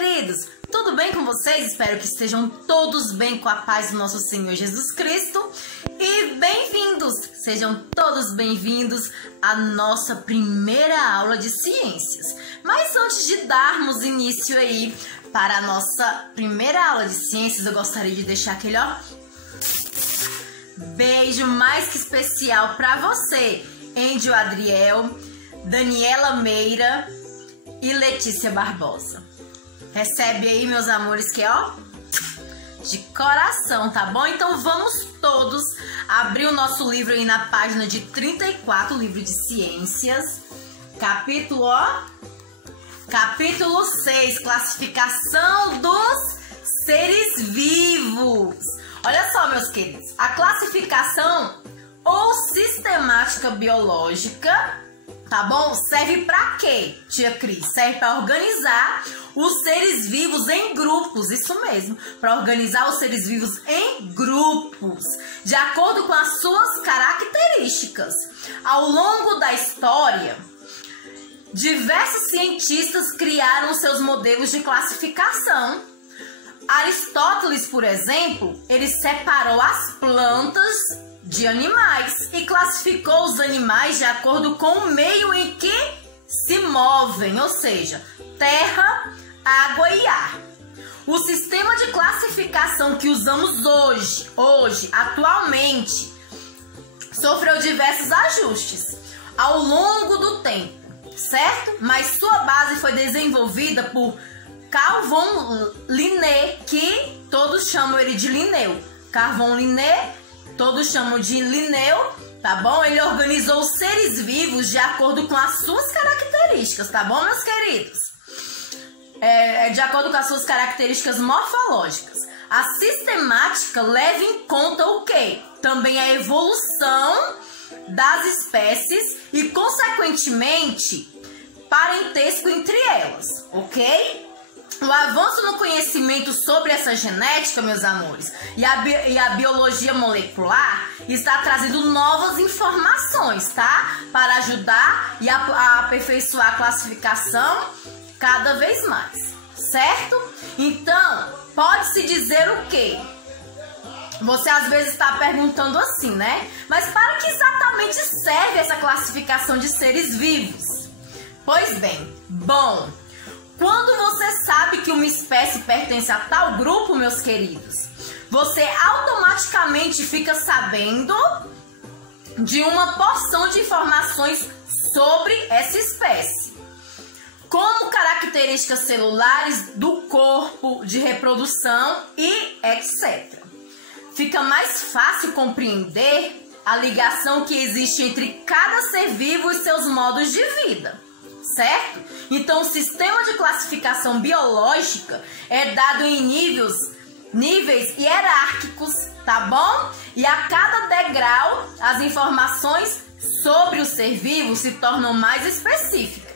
queridos, tudo bem com vocês? Espero que estejam todos bem com a paz do nosso Senhor Jesus Cristo. E bem-vindos, sejam todos bem-vindos à nossa primeira aula de ciências. Mas antes de darmos início aí para a nossa primeira aula de ciências, eu gostaria de deixar aquele beijo mais que especial para você, Índio Adriel, Daniela Meira e Letícia Barbosa. Recebe aí, meus amores, que de coração, tá bom? Então vamos todos abrir o nosso livro aí na página de 34, livro de ciências, capítulo 6, classificação dos seres vivos. Olha só, meus queridos, a classificação ou sistemática biológica, tá bom? Serve pra quê, tia Cris? Serve para organizar os seres vivos em grupos, isso mesmo, para organizar os seres vivos em grupos, de acordo com as suas características. Ao longo da história, diversos cientistas criaram seus modelos de classificação. Aristóteles, por exemplo, ele separou as plantas de animais e classificou os animais de acordo com o meio em que se movem, ou seja, terra, água e ar. O sistema de classificação que usamos atualmente, sofreu diversos ajustes ao longo do tempo, certo? Mas sua base foi desenvolvida por Carl von Linné, que todos chamam ele de Linneu. Carl von Linné, todos chamam de Linneu, tá bom? Ele organizou os seres vivos de acordo com as suas características, tá bom, meus queridos? De acordo com as suas características morfológicas. A sistemática leva em conta o quê? Também a evolução das espécies e, consequentemente, parentesco entre elas, ok? O avanço no conhecimento sobre essa genética, meus amores, e a biologia molecular está trazendo novas informações, tá? Para ajudar e a aperfeiçoar a classificação cada vez mais, certo? Então, pode-se dizer o quê? Você às vezes está perguntando assim, né? Mas para que exatamente serve essa classificação de seres vivos? Pois bem, quando você sabe que uma espécie pertence a tal grupo, meus queridos, você automaticamente fica sabendo de uma porção de informações sobre essa espécie, como características celulares do corpo, de reprodução e etc. Fica mais fácil compreender a ligação que existe entre cada ser vivo e seus modos de vida, certo? Então, o sistema de classificação biológica é dado em níveis hierárquicos, tá bom? E a cada degrau, as informações sobre o ser vivo se tornam mais específicas.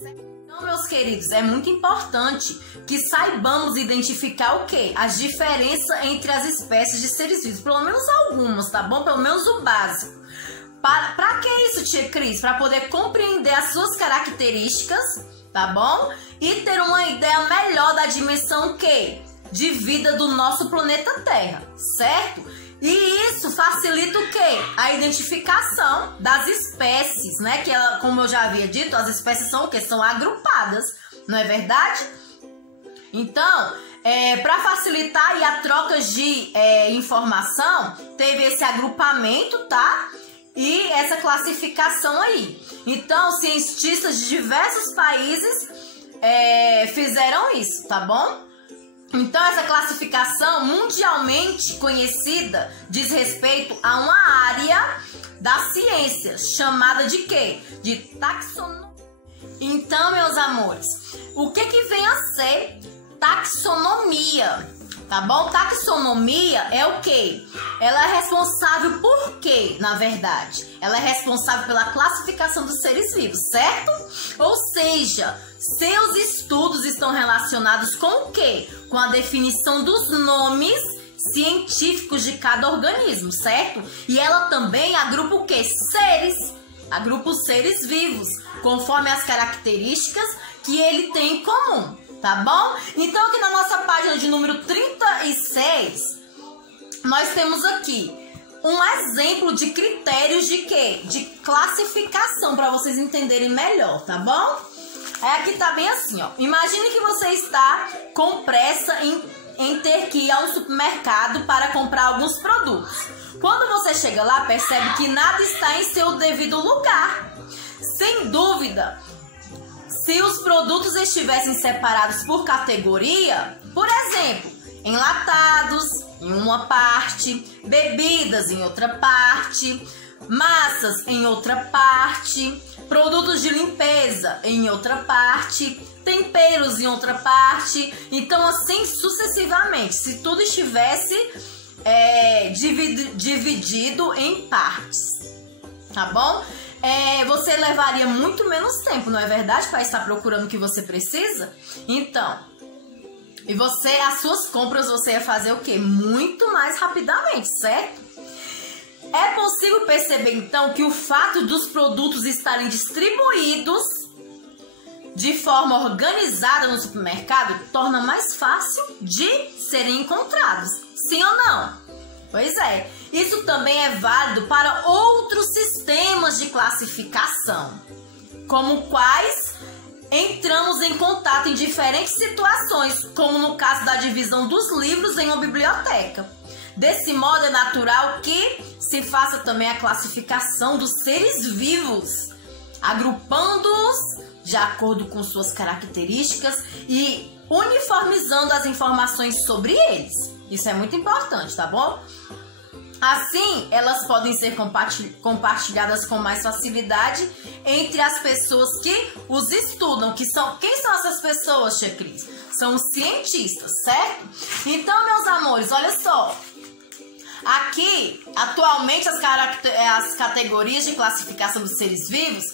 Então, meus queridos, é muito importante que saibamos identificar o quê? As diferenças entre as espécies de seres vivos, pelo menos algumas, tá bom? Pelo menos o básico. Para que isso, tia Cris? Para poder compreender as suas características, tá bom? E ter uma ideia melhor da dimensão de vida do nosso planeta Terra, certo? E isso facilita o quê? A identificação das espécies, né? Que ela, como eu já havia dito, as espécies são o quê? São agrupadas, não é verdade? Então, para facilitar aí a troca de informação, teve esse agrupamento, tá? E essa classificação aí. Então, cientistas de diversos países fizeram isso, tá bom? Então, essa classificação mundialmente conhecida diz respeito a uma área da ciência chamada de quê? De taxonomia. Então, meus amores, o que vem a ser taxonomia? Tá bom? Taxonomia é o quê? Ela é responsável por quê, na verdade? Ela é responsável pela classificação dos seres vivos, certo? Ou seja, seus estudos estão relacionados com o quê? Com a definição dos nomes científicos de cada organismo, certo? E ela também agrupa o quê? Agrupa os seres vivos, conforme as características que ele tem em comum. tá bom? Então aqui na nossa página de número 36, nós temos aqui um exemplo de critérios de quê? De classificação, para vocês entenderem melhor, tá bom? Aqui tá bem assim, ó. Imagine que você está com pressa em ter que ir ao supermercado para comprar alguns produtos. Quando você chega lá, percebe que nada está em seu devido lugar. Sem dúvida, se os produtos estivessem separados por categoria, por exemplo, enlatados em uma parte, bebidas em outra parte, massas em outra parte, produtos de limpeza em outra parte, temperos em outra parte, então assim sucessivamente, se tudo estivesse dividido em partes, tá bom? Você levaria muito menos tempo, não é verdade, para estar procurando o que você precisa? Então, e as suas compras você ia fazer o quê? Muito mais rapidamente, certo? É possível perceber então que o fato dos produtos estarem distribuídos de forma organizada no supermercado torna mais fácil de serem encontrados. Sim ou não? Pois é. Isso também é válido para outros sistemas de classificação, como quais entramos em contato em diferentes situações, como no caso da divisão dos livros em uma biblioteca. Desse modo, é natural que se faça também a classificação dos seres vivos, agrupando-os de acordo com suas características e uniformizando as informações sobre eles. Isso é muito importante, tá bom? Assim, elas podem ser compartilhadas com mais facilidade entre as pessoas que os estudam. Quem são essas pessoas, Tia Cris? São os cientistas, certo? Então, meus amores, olha só. Aqui, atualmente, as categorias de classificação dos seres vivos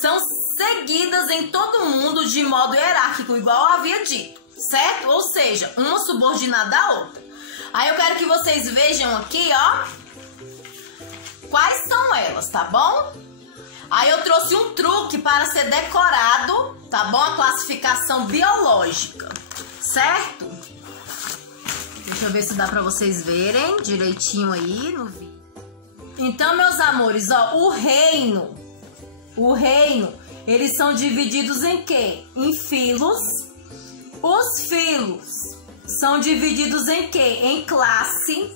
são seguidas em todo mundo de modo hierárquico, igual eu havia dito, certo? Ou seja, uma subordinada à outra. Aí eu quero que vocês vejam aqui, ó, quais são elas, tá bom? Aí eu trouxe um truque para ser decorado, tá bom? A classificação biológica, certo? Deixa eu ver se dá pra vocês verem direitinho aí no vídeo. Então, meus amores, ó, o reino, eles são divididos em quê? Em filos. Os filos são divididos em quê? Em classe.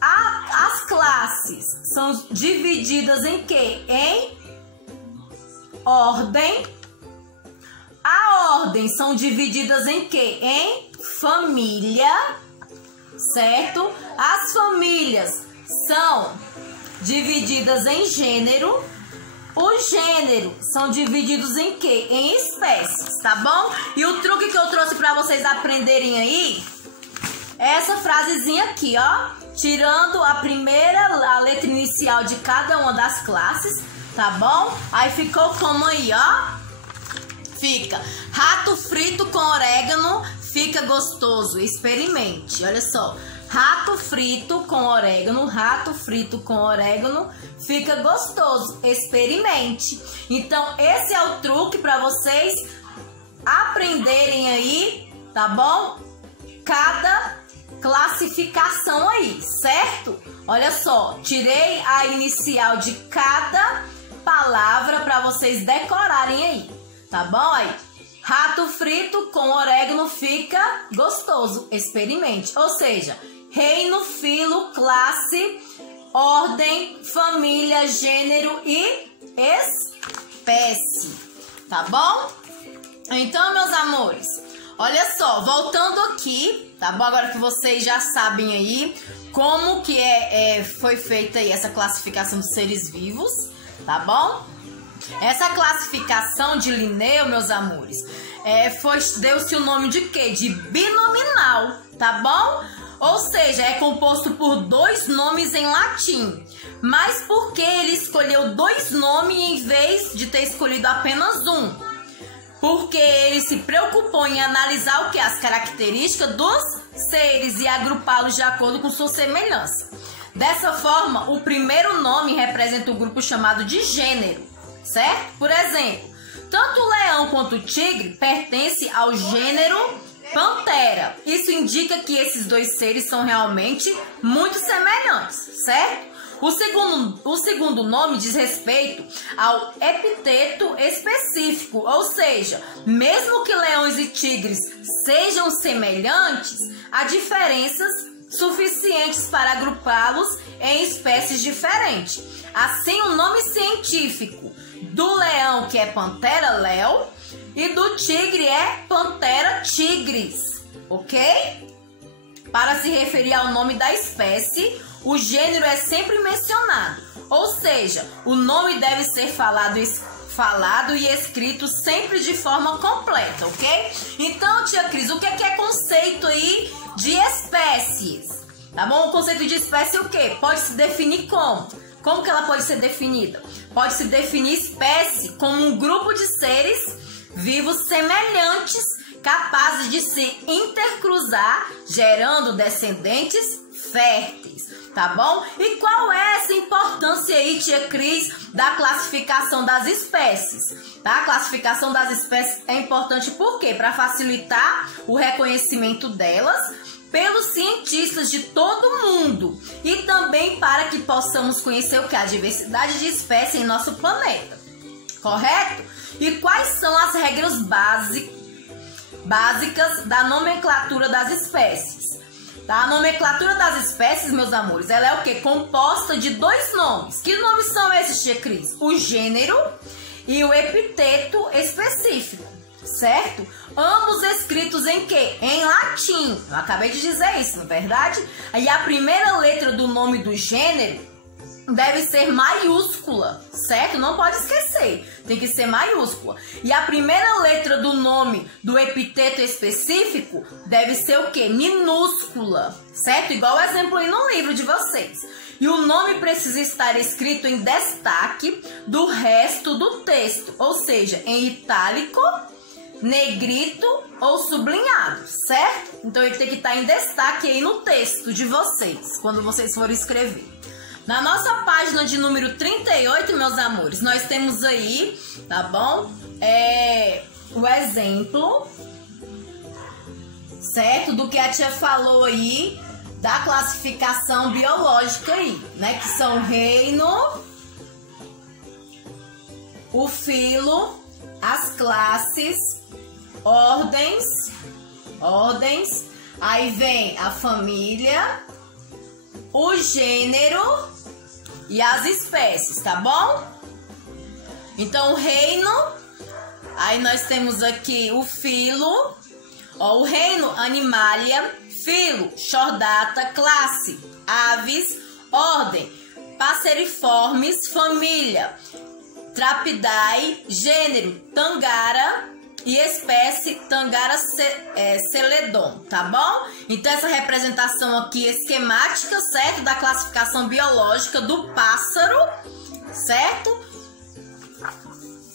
As classes são divididas em quê? Em ordem. A ordem são divididas em quê? Em família, certo? As famílias são divididas em gênero. Os gêneros são divididos em quê? Em espécies, tá bom? E o truque que eu trouxe para vocês aprenderem aí é essa frasezinha aqui, ó. Tirando a letra inicial de cada uma das classes, tá bom? Aí ficou como aí, ó. Fica: rato frito com orégano fica gostoso, experimente. Olha só. Rato frito com orégano, fica gostoso, experimente. Então, esse é o truque para vocês aprenderem aí, tá bom? Cada classificação aí, certo? Olha só, tirei a inicial de cada palavra para vocês decorarem aí, tá bom? Aí, rato frito com orégano fica gostoso, experimente. Ou seja, reino, filo, classe, ordem, família, gênero e espécie, tá bom? Então, meus amores, olha só, voltando aqui, tá bom? Agora que vocês já sabem aí como que foi feita aí essa classificação dos seres vivos, tá bom? Essa classificação de Linneu, meus amores, deu-se o nome de quê? De binominal, tá bom? Ou seja, é composto por 2 nomes em latim. Mas por que ele escolheu 2 nomes em vez de ter escolhido apenas um? Porque ele se preocupou em analisar o que? As características dos seres e agrupá-los de acordo com sua semelhança. Dessa forma, o primeiro nome representa o grupo chamado de gênero, certo? Por exemplo, Tanto o leão quanto o tigre pertencem ao gênero Panthera. Isso indica que esses dois seres são realmente muito semelhantes, certo? O segundo nome diz respeito ao epiteto específico, ou seja, mesmo que leões e tigres sejam semelhantes, há diferenças suficientes para agrupá-los em espécies diferentes. Assim, o nome científico do leão, que é Panthera leo, e do tigre é Panthera tigris, ok? Para se referir ao nome da espécie, o gênero é sempre mencionado, ou seja, o nome deve ser falado e escrito sempre de forma completa, ok? Então, tia Cris, o que é conceito aí de espécies? Tá bom? O conceito de espécie é o quê? Pode se definir como? Como que ela pode ser definida? Pode se definir espécie como um grupo de seres vivos semelhantes, capazes de se intercruzar, gerando descendentes férteis, tá bom? E qual é essa importância aí, tia Cris, da classificação das espécies? Tá? A classificação das espécies é importante por quê? Para facilitar o reconhecimento delas pelos cientistas de todo mundo e também para que possamos conhecer o que? A diversidade de espécies em nosso planeta, correto? E quais são as regras básicas da nomenclatura das espécies? Tá? A nomenclatura das espécies, meus amores, ela é o quê? Composta de dois nomes. Que nomes são esses, tia Cris? O gênero e o epiteto específico, certo? Ambos escritos em quê? Em latim. Eu acabei de dizer isso, não é verdade? E a primeira letra do nome do gênero deve ser maiúscula, certo? Não pode esquecer, tem que ser maiúscula. E a primeira letra do nome do epiteto específico deve ser o quê? Minúscula, certo? Igual o exemplo aí no livro de vocês. E o nome precisa estar escrito em destaque do resto do texto, ou seja, em itálico, negrito ou sublinhado, certo? Então ele tem que estar em destaque aí no texto de vocês, quando vocês forem escrever. Na nossa página de número 38, meus amores, nós temos aí, tá bom? O exemplo, certo? Do que a tia falou aí, da classificação biológica aí, né? Que são o reino, o filo, as classes, ordens, aí vem a família, o gênero e as espécies, tá bom? Então, o reino, aí nós temos aqui o filo, ó, o reino Animalia, filo, Chordata, classe, aves, ordem, Passeriformes, família, Trapidae, gênero, Tangara e espécie Tangara celedon, tá bom? Então essa representação aqui esquemática, certo? Da classificação biológica do pássaro, certo?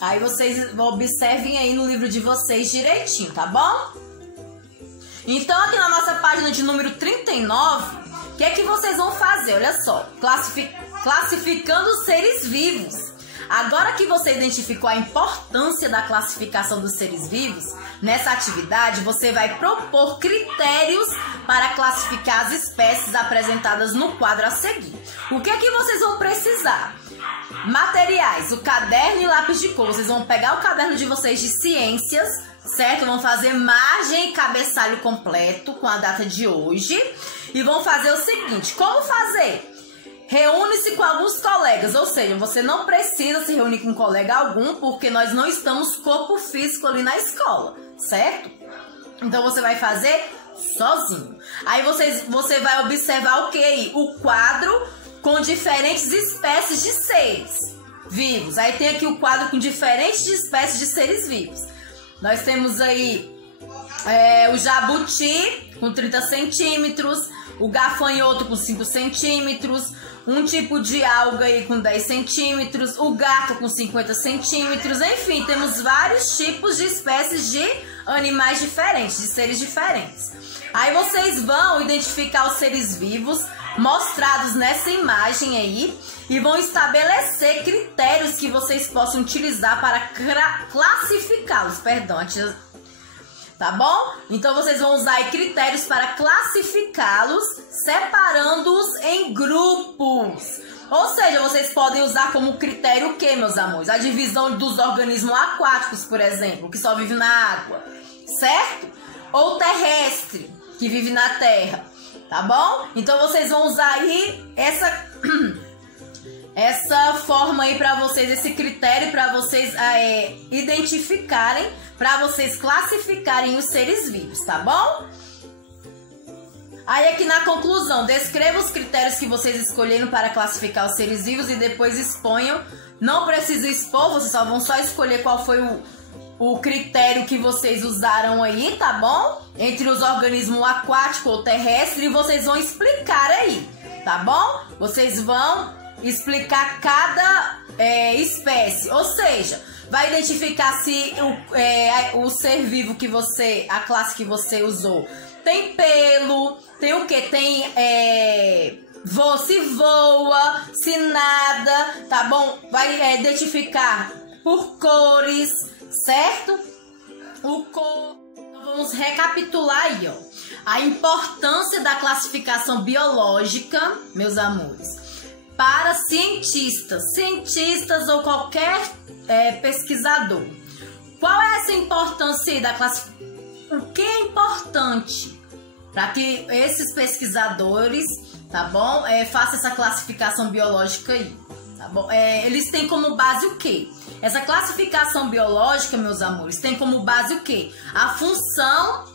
Aí vocês observem aí no livro de vocês direitinho, tá bom? Então aqui na nossa página de número 39, o que é que vocês vão fazer? Olha só, classificando os seres vivos. Agora que você identificou a importância da classificação dos seres vivos, nessa atividade você vai propor critérios para classificar as espécies apresentadas no quadro a seguir. O que é que vocês vão precisar? Materiais, o caderno e lápis de cor. Vocês vão pegar o caderno de vocês de ciências, certo? Vão fazer margem e cabeçalho completo com a data de hoje e vão fazer o seguinte, como fazer? Reúne-se com alguns colegas, ou seja, você não precisa se reunir com colega algum, porque nós não estamos corpo físico ali na escola, certo? Então você vai fazer sozinho. Aí você vai observar o que aí? O quadro com diferentes espécies de seres vivos. Aí tem aqui o quadro com diferentes espécies de seres vivos. Nós temos aí o jabuti com 30 centímetros, o gafanhoto com 5 centímetros, um tipo de alga aí com 10 centímetros, o gato com 50 centímetros, enfim, temos vários tipos de espécies de animais diferentes, de seres diferentes. Aí vocês vão identificar os seres vivos mostrados nessa imagem aí e vão estabelecer critérios que vocês possam utilizar para classificá-los, tá bom? Então vocês vão usar aí critérios para classificá-los, separando-os em grupos. Ou seja, vocês podem usar como critério o que, meus amores? A divisão dos organismos aquáticos, por exemplo, que só vive na água, certo? Ou terrestre, que vive na terra, tá bom? Então vocês vão usar aí essa forma aí para vocês, esse critério para vocês identificarem, para vocês classificarem os seres vivos, tá bom? Aí aqui na conclusão, descreva os critérios que vocês escolheram para classificar os seres vivos e depois exponham. Não precisa expor, vocês vão só escolher qual foi o critério que vocês usaram aí, tá bom? Entre os organismos aquático ou terrestre, e vocês vão explicar aí, tá bom? Vocês vão explicar cada espécie, ou seja, vai identificar se o ser vivo a classe que você usou, tem pelo, tem o que? Tem se voa, se nada, tá bom? Vai identificar por cores, certo? Então vamos recapitular aí, ó. A importância da classificação biológica, meus amores, para cientistas ou qualquer pesquisador. Qual é essa importância aí da classificação? O que é importante para que esses pesquisadores, tá bom, façam essa classificação biológica aí, tá bom? Eles têm como base o quê? Essa classificação biológica, meus amores, tem como base o quê? A função,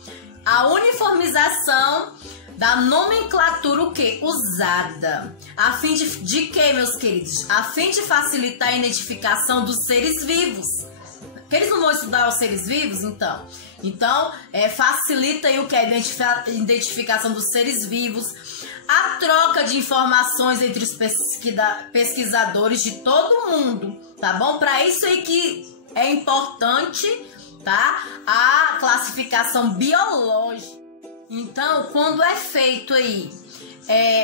a uniformização da nomenclatura o quê? Usada. A fim de quê, meus queridos? A fim de facilitar a identificação dos seres vivos. Que eles não vão estudar os seres vivos, então? Então, facilita aí o que? A identificação dos seres vivos, a troca de informações entre os pesquisadores de todo mundo, tá bom? Para isso aí que é importante, tá? A classificação biológica. Então, quando é feito aí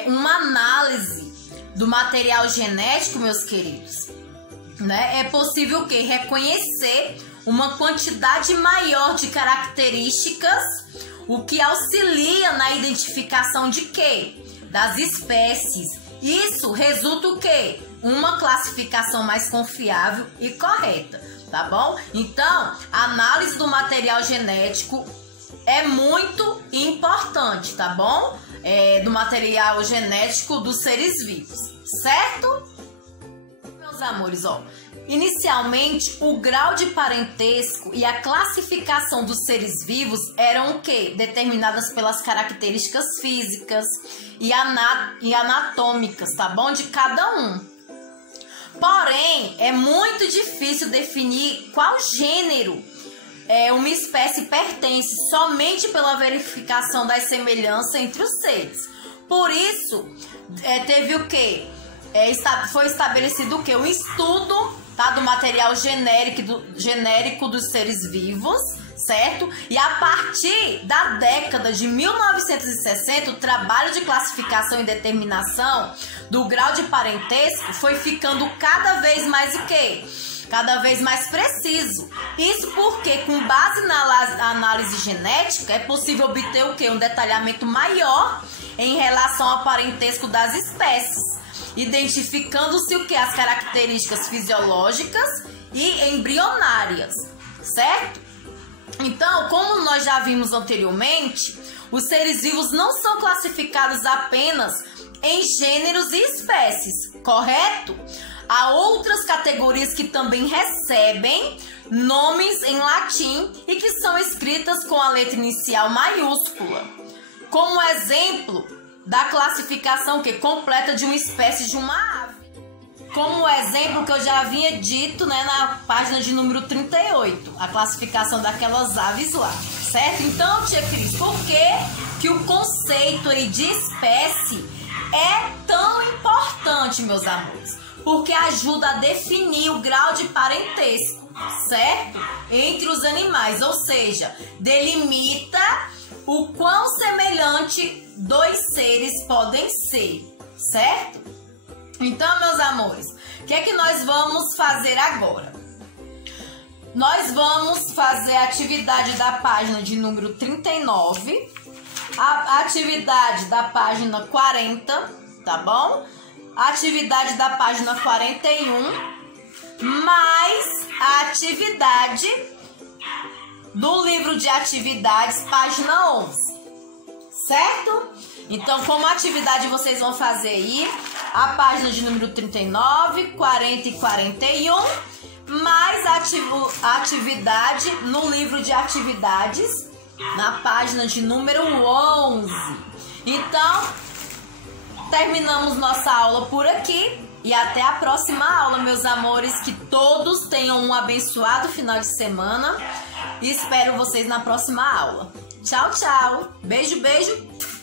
uma análise do material genético, meus queridos, né, é possível o quê? Reconhecer uma quantidade maior de características, o que auxilia na identificação de quê? Das espécies. Isso resulta o quê? Uma classificação mais confiável e correta, tá bom? Então, a análise do material genético é muito importante, tá bom? Do material genético dos seres vivos, certo? Meus amores, ó, inicialmente o grau de parentesco e a classificação dos seres vivos eram o quê? Determinadas pelas características físicas e anatômicas, tá bom? De cada um. Porém, é muito difícil definir qual gênero uma espécie pertence somente pela verificação das semelhanças entre os seres. Por isso, teve o quê? Foi estabelecido o quê? Um estudo, tá, do material genérico dos seres vivos, certo? E a partir da década de 1960, o trabalho de classificação e determinação do grau de parentesco foi ficando cada vez mais o quê? Cada vez mais preciso. Isso porque, com base na análise genética, é possível obter o quê? Um detalhamento maior em relação ao parentesco das espécies, identificando-se o que? As características fisiológicas e embrionárias, certo? Então, como nós já vimos anteriormente, os seres vivos não são classificados apenas em gêneros e espécies, correto? Há outras categorias que também recebem nomes em latim e que são escritas com a letra inicial maiúscula, como exemplo da classificação completa de uma espécie de uma ave. como exemplo que eu já havia dito, né, na página de número 38, a classificação daquelas aves lá, certo? Então, tia Cris, por que o conceito aí de espécie é tão importante, meus amores? Porque ajuda a definir o grau de parentesco, certo? Entre os animais, ou seja, delimita o quão semelhante dois seres podem ser, certo? Então, meus amores, o que é que nós vamos fazer agora? Nós vamos fazer a atividade da página de número 39, a atividade da página 40, tá bom? A atividade da página 41, mais a atividade do livro de atividades, página 11, certo? Então, como atividade vocês vão fazer aí a página de número 39, 40 e 41, mais a atividade no livro de atividades, na página de número 11. Então, terminamos nossa aula por aqui e até a próxima aula, meus amores. Que todos tenham um abençoado final de semana e espero vocês na próxima aula. Tchau, tchau. Beijo, beijo.